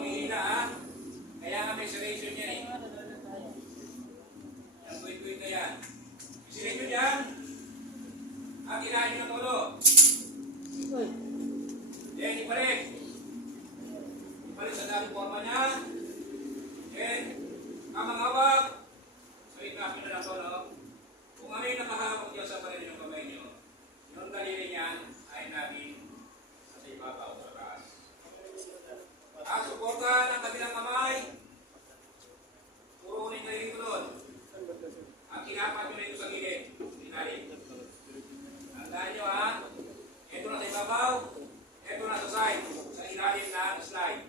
humihina ha. Kaya nga may serration yan eh. Yan, tuwid-tuwid na yan. Serration yan. Ang kinain nyo ng ulo. Then, ibalik. Ibalik sa dating forma niya. Then, kamang hawak. So, ikapin na lang ito, no? Kung ano yung nakahawak dyan sa parin ng kamay nyo, yung daliri niyan ay naging sa ibabaw sa taas. Ang suporta ng kabilang kamay, purunin kayo dito doon. Ang kinapat nyo na ito sa gilid. Dinalim. Tandaan nyo ha, ito na sa ibabaw, ito na sa side, sa ilalim na slide.